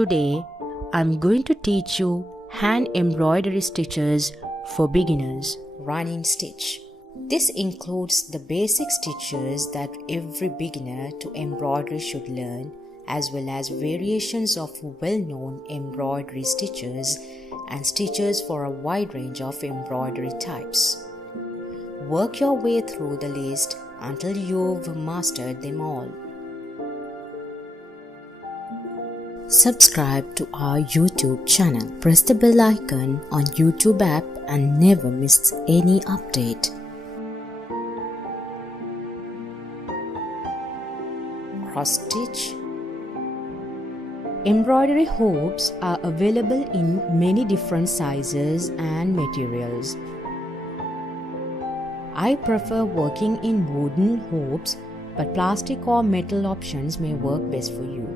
Today, I'm going to teach you hand embroidery stitches for beginners. Running stitch. This includes the basic stitches that every beginner to embroidery should learn, as well as variations of well-known embroidery stitches and stitches for a wide range of embroidery types. Work your way through the list until you've mastered them all. Subscribe to our YouTube channel. Press the bell icon on YouTube app and never miss any update. Cross stitch. Embroidery hoops are available in many different sizes and materials. I prefer working in wooden hoops, but plastic or metal options may work best for you.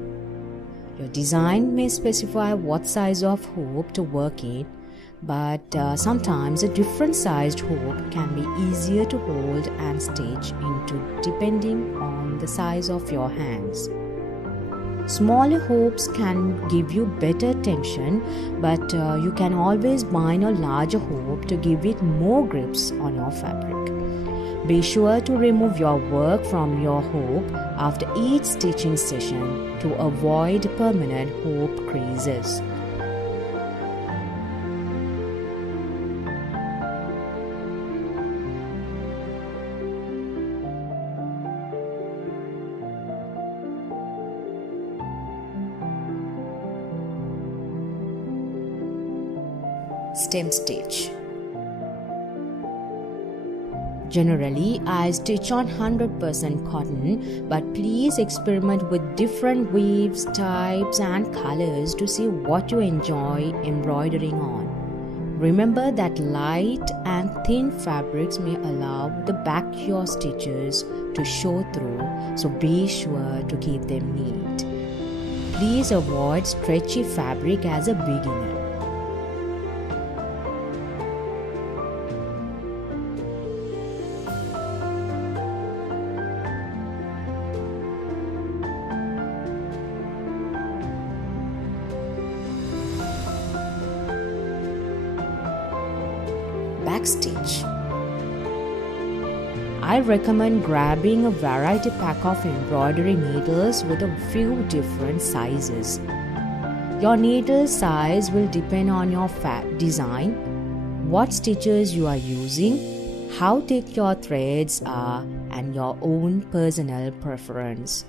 Your design may specify what size of hoop to work in, but sometimes a different sized hoop can be easier to hold and stitch into depending on the size of your hands. Smaller hoops can give you better tension, but you can always bind a larger hoop to give it more grips on your fabric. Be sure to remove your work from your hoop after each stitching session to avoid permanent hoop creases. Stem stitch. Generally, I stitch on 100% cotton, but please experiment with different weaves, types and colors to see what you enjoy embroidering on. Remember that light and thin fabrics may allow the back of your stitches to show through, so be sure to keep them neat. Please avoid stretchy fabric as a beginner. Backstitch. I recommend grabbing a variety pack of embroidery needles with a few different sizes. Your needle size will depend on your design, what stitches you are using, how thick your threads are, and your own personal preference.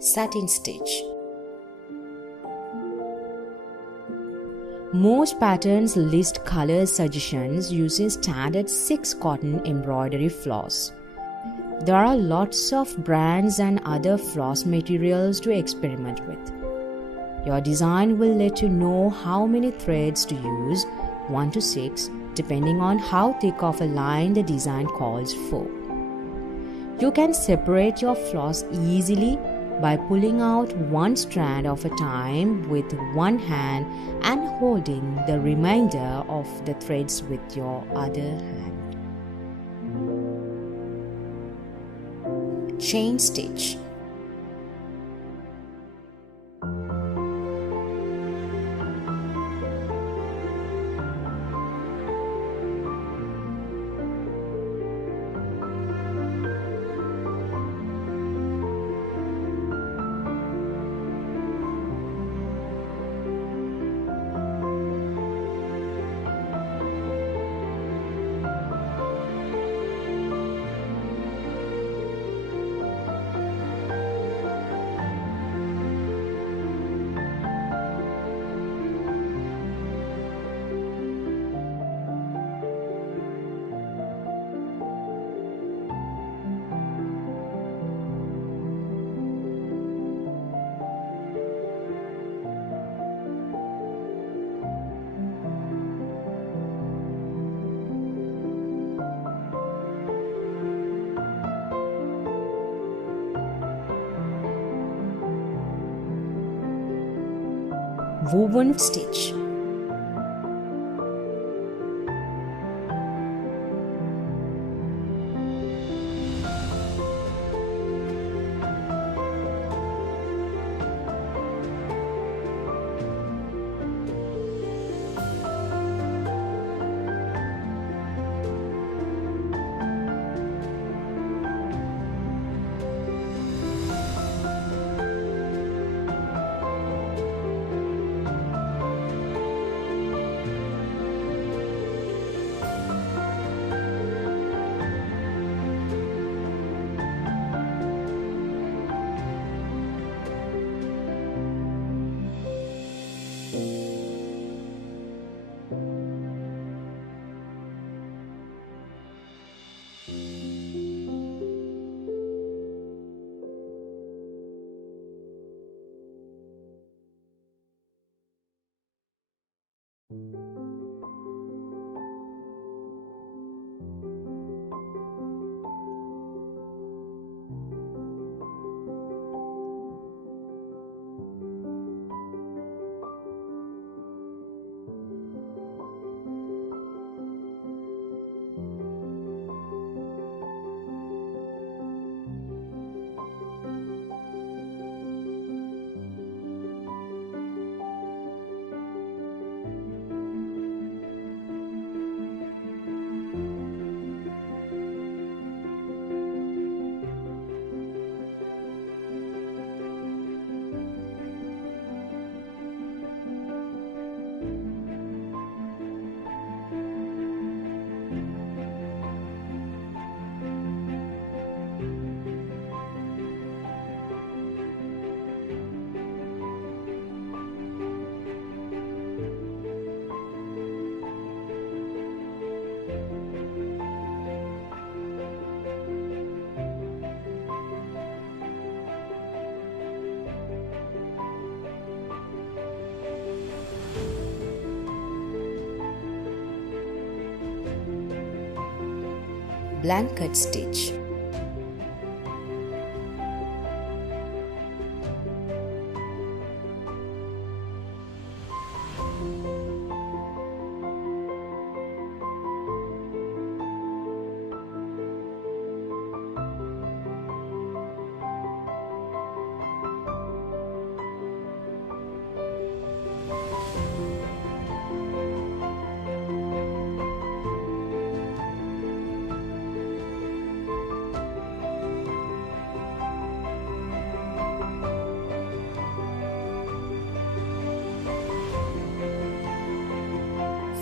Satin stitch. Most patterns list color suggestions using standard 6 cotton embroidery floss. There are lots of brands and other floss materials to experiment with. Your design will let you know how many threads to use, 1 to 6, depending on how thick of a line the design calls for. You can separate your floss easily by pulling out one strand of a time with one hand and holding the remainder of the threads with your other hand. Chain stitch. woven stitch. Blanket stitch.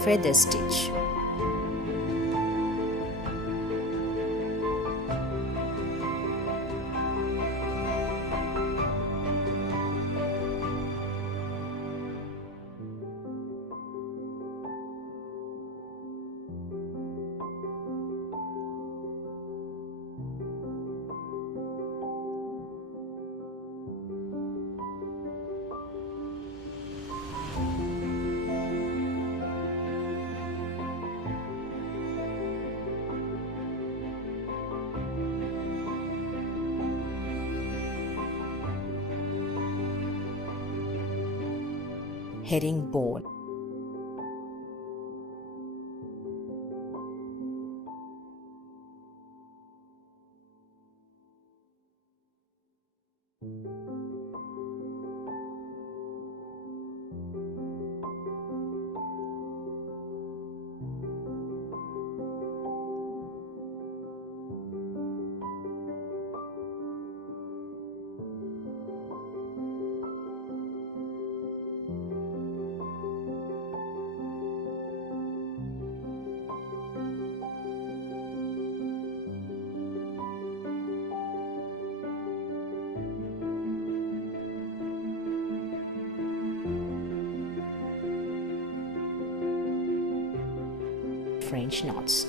Feather stitch. Herringbone. French knots.